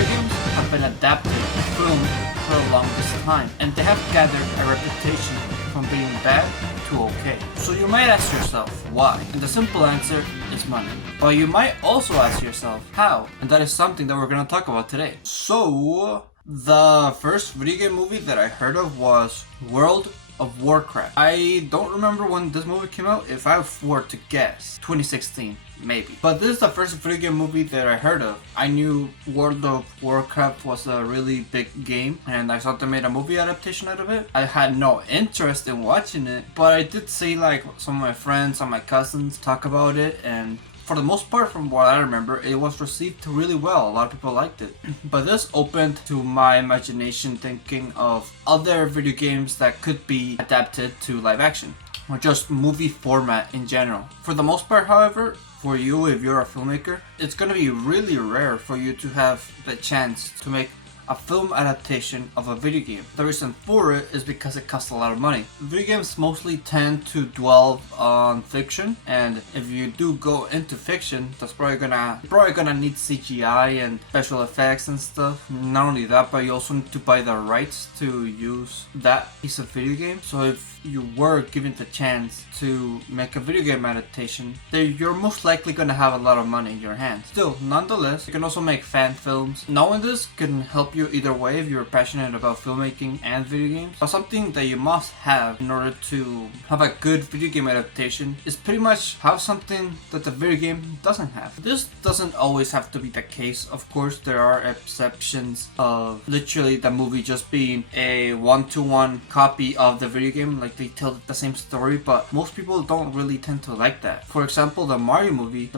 video games have been adapted and filmed for the longest time, and they have gathered a reputation from being bad to okay. So you might ask yourself, why? And the simple answer is money. But you might also ask yourself, how? And that is something that we're going to talk about today. So, the first video game movie that I heard of was World of Warcraft. I don't remember when this movie came out. If I were to guess, 2016, maybe. But this is the first video game movie that I heard of. I knew World of Warcraft was a really big game, and I saw they made a movie adaptation out of it. I had no interest in watching it, but I did see like some of my friends, some of my cousins talk about it, and for the most part, from what I remember, it was received really well. A lot of people liked it. But this opened to my imagination thinking of other video games that could be adapted to live action, or just movie format in general. For the most part, however, for you, if you're a filmmaker, it's gonna be really rare for you to have the chance to make a film adaptation of a video game. The reason for it is because it costs a lot of money. Video games mostly tend to dwell on fiction, and if you do go into fiction, that's probably gonna need CGI and special effects and stuff. Not only that, but you also need to buy the rights to use that piece of video game. So if you were given the chance to make a video game adaptation, then you're most likely gonna have a lot of money in your hands. Still, nonetheless, you can also make fan films. Knowing this can help you either way if you're passionate about filmmaking and video games. But something that you must have in order to have a good video game adaptation is pretty much have something that the video game doesn't have. This doesn't always have to be the case. Of course, there are exceptions of literally the movie just being a one-to-one copy of the video game, like they tell the same story, but most people don't really tend to like that. For example, the Mario movie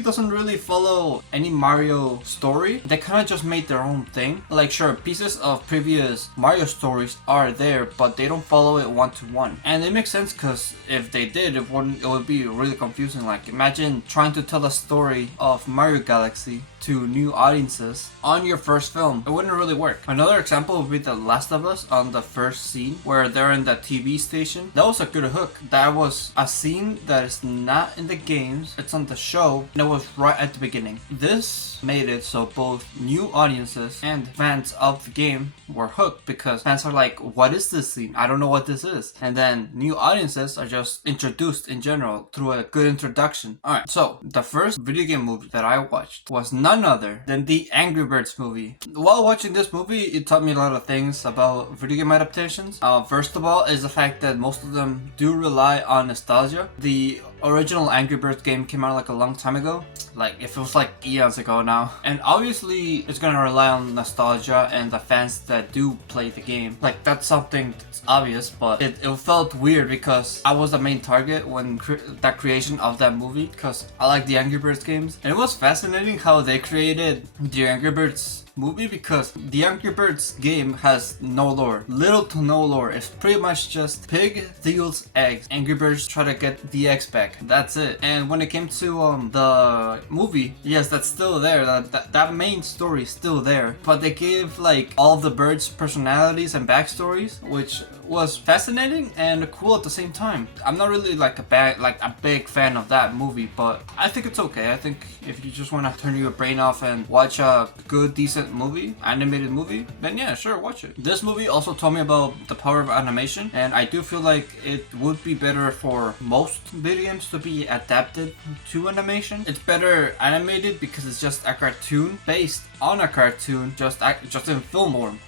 doesn't really follow any Mario story. They kind of just made their own thing. Like, sure, pieces of previous Mario stories are there, but they don't follow it one to one. And it makes sense, because if they did, it would be really confusing. Like, imagine trying to tell a story of Mario Galaxy to new audiences on your first film. It wouldn't really work. Another example would be The Last of Us on the first scene where they're in the TV station. That was a good hook. That was a scene that is not in the games, it's on the show, and it was right at the beginning. This made it so both new audiences and fans of the game were hooked, because fans are like, what is this scene? I don't know what this is. And then new audiences are just introduced in general through a good introduction. Alright, so the first video game movie that I watched was none other than the Angry Birds movie. While watching this movie, it taught me a lot of things about video game adaptations. First of all is the fact that most of them do rely on nostalgia. The original Angry Birds game came out like a long time ago, like it feels like eons ago now, and obviously it's gonna rely on nostalgia and the fans that do play the game. Like, that's something that's obvious, but it felt weird because I was the main target when that creation of that movie, because I like the Angry Birds games, and it was fascinating how they created the Angry Birds movie, because the Angry Birds game has no lore, little to no lore. It's pretty much just pig steals eggs, Angry Birds try to get the eggs back, that's it. And when it came to the movie, yes, that's still there, that main story is still there, but they gave like all the birds personalities and backstories, which was fascinating and cool at the same time. I'm not really like a big fan of that movie, but I think it's okay. I think if you just want to turn your brain off and watch a good, decent movie, animated movie, then yeah, sure, watch it. This movie also taught me about the power of animation, and I do feel like it would be better for most video games to be adapted to animation. It's better animated because it's just a cartoon based on a cartoon, just in film form.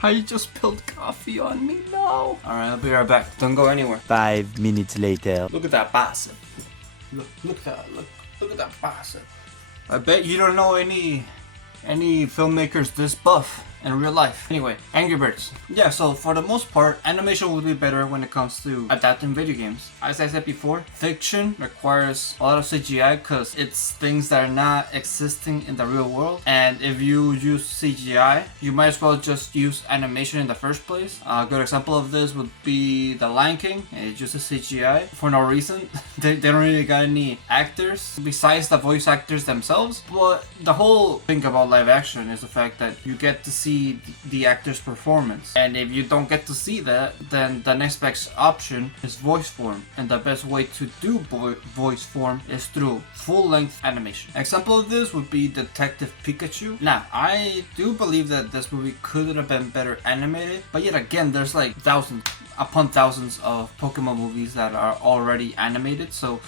I just spilled coffee on me, no. Alright, I'll be right back. Don't go anywhere. 5 minutes later. Look at that bicep. Look at that bicep. I bet you don't know any filmmakers this buff in real life. Anyway, Angry Birds. Yeah, so for the most part, animation would be better when it comes to adapting video games. As I said before, fiction requires a lot of CGI because it's things that are not existing in the real world. And if you use CGI, you might as well just use animation in the first place. A good example of this would be The Lion King. It uses CGI for no reason. They don't really got any actors besides the voice actors themselves. But the whole thing about live action is the fact that you get to see see the actor's performance. And if you don't get to see that, then the next best option is voice form. And the best way to do voice form is through full-length animation. Example of this would be Detective Pikachu. Now, I do believe that this movie could have been better animated, but yet again, there's like thousands upon thousands of Pokemon movies that are already animated, so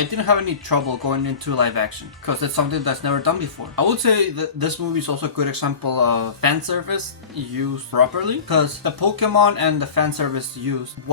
I didn't have any trouble going into live action because it's something that's never done before. I would say that this movie is also a good example of fan service used properly, because the Pokemon and the fan service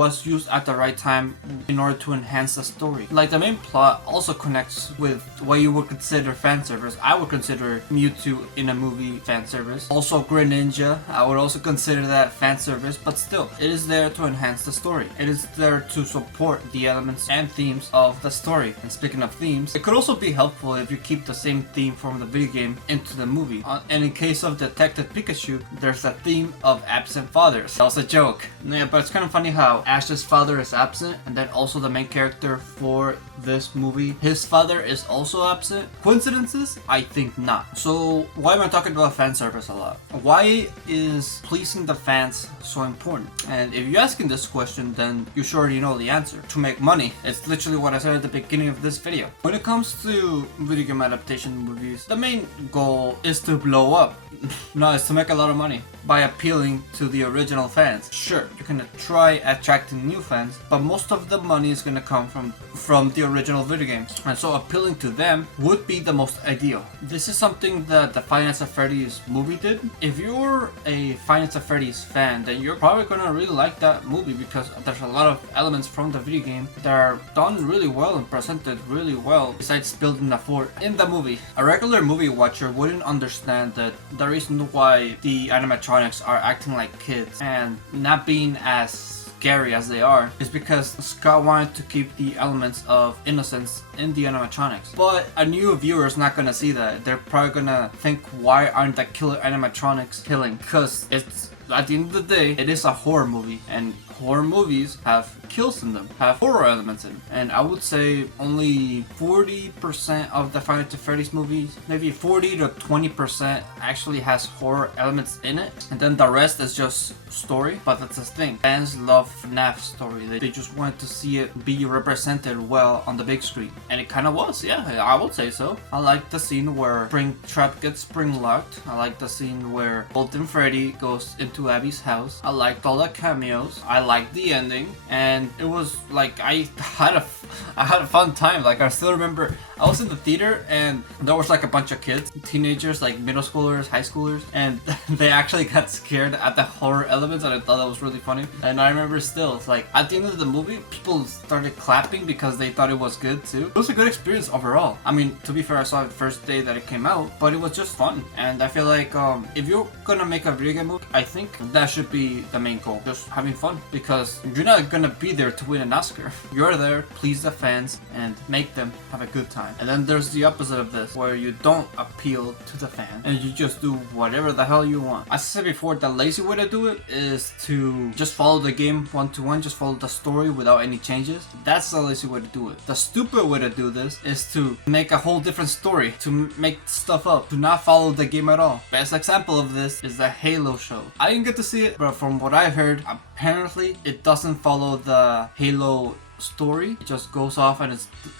was used at the right time in order to enhance the story. Like the main plot also connects with what you would consider fan service. I would consider Mewtwo in a movie fan service. Also Greninja, I would also consider that fan service, but still, it is there to enhance the story. It is there to support the elements and themes of the story. And speaking of themes, it could also be helpful if you keep the same theme from the video game into the movie. And in case of Detective Pikachu, there's a theme of absent fathers. That was a joke. Yeah, but it's kind of funny how Ash's father is absent, and then also the main character for this movie, his father is also absent. Coincidences? I think not. So why am I talking about fan service a lot? Why is pleasing the fans so important? And if you're asking this question, then you sure already know the answer. To make money. It's literally what I said at the beginning of this video. When it comes to video game adaptation movies, the main goal is to blow up. No, it's to make a lot of money by appealing to the original fans. Sure, you're gonna try attracting new fans, but most of the money is gonna come from the original video games, and so appealing to them would be the most ideal. This is something that the Five Nights at Freddy's movie did. If you're a Five Nights at Freddy's fan, then you're probably gonna really like that movie because there's a lot of elements from the video game that are done really well and presented really well, besides building the fort in the movie. A regular movie watcher wouldn't understand that the reason why the animatronics are acting like kids and not being as scary as they are is because Scott wanted to keep the elements of innocence in the animatronics. But a new viewer is not gonna see that. They're probably gonna think, why aren't the killer animatronics killing? Because it's, at the end of the day, it is a horror movie, and horror movies have kills in them, have horror elements in them. And I would say only 40% of the Five Nights at Freddy's movies, maybe 40 to 20% actually has horror elements in it. And then the rest is just story. But that's the thing. Fans love FNAF story. They just want to see it be represented well on the big screen. And it kind of was, yeah, I would say so. I like the scene where Springtrap gets spring locked. I like the scene where Golden Freddy goes into Abby's house. I liked all the cameos. I liked the ending. And it was like I had a fun time. Like I still remember I was in the theater and there was like a bunch of kids, teenagers, like middle schoolers, high schoolers, and they actually got scared at the horror elements, and I thought that was really funny. And I remember still, it's like at the end of the movie, people started clapping because they thought it was good too. It was a good experience overall. I mean, to be fair, I saw it the first day that it came out, but it was just fun. And I feel like if you're gonna make a video game movie, I think that should be the main goal, just having fun, because you're not gonna be there to win an Oscar. You're there, please the fans, and make them have a good time. And then there's the opposite of this, where you don't appeal to the fan and you just do whatever the hell you want. As I said before, the lazy way to do it is to just follow the game one-to-one, just follow the story without any changes. That's the lazy way to do it. The stupid way to do this is to make a whole different story, to make stuff up, to not follow the game at all. Best example of this is the Halo show. I didn't get to see it, but from what I heard, apparently it doesn't follow the Halo story. It just goes off and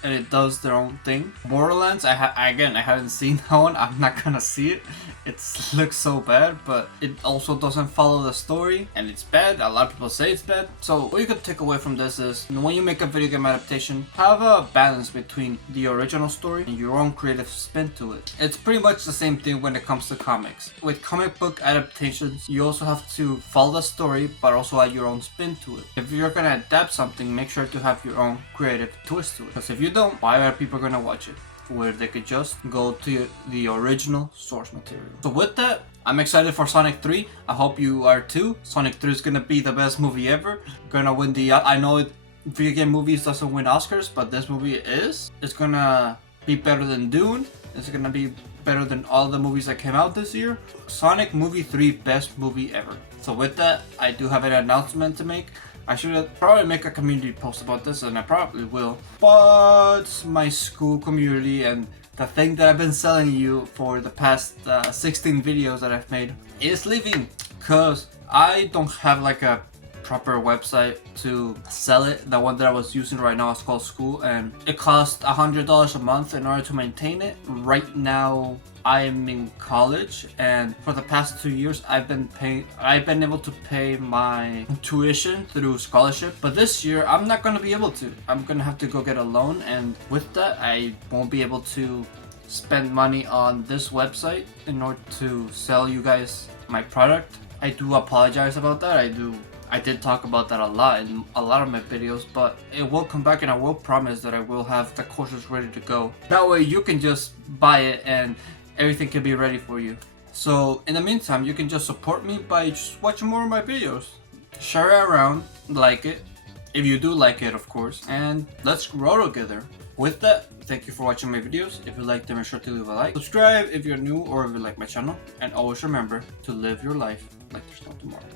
it does their own thing. Borderlands, I haven't seen that one. I'm not gonna see it. It looks so bad, but it also doesn't follow the story, and it's bad. A lot of people say it's bad. So what you could take away from this is, when you make a video game adaptation, have a balance between the original story and your own creative spin to it. It's pretty much the same thing when it comes to comics. With comic book adaptations, you also have to follow the story, but also add your own spin to it. If you're gonna adapt something, make sure to have your own creative twist to it. Because if you don't, why are people gonna watch it? Where they could just go to the original source material. So with that, I'm excited for Sonic 3. I hope you are too. Sonic 3 is gonna be the best movie ever. Gonna win the, I know video game movies doesn't win Oscars, but this movie is. It's gonna be better than Dune. It's gonna be better than all the movies that came out this year. Sonic Movie 3, best movie ever. So with that, I do have an announcement to make. I should probably make a community post about this, and I probably will. But my school community and the thing that I've been selling you for the past 16 videos that I've made is leaving, because I don't have like a proper website to sell it. The one that I was using right now is called School, and it costs $100 a month in order to maintain it. Right now I'm in college, and for the past 2 years I've been able to pay my tuition through scholarship, but this year I'm not going to be able to. I'm going to have to go get a loan, and with that I won't be able to spend money on this website in order to sell you guys my product. I do apologize about that. I did talk about that a lot in a lot of my videos, but it will come back, and I will promise that I will have the courses ready to go. That way you can just buy it and everything can be ready for you. So in the meantime, you can just support me by just watching more of my videos. Share it around, like it, if you do like it of course, and let's grow together. With that, thank you for watching my videos. If you liked them, make sure to leave a like. Subscribe if you're new or if you like my channel. And always remember to live your life like there's no tomorrow.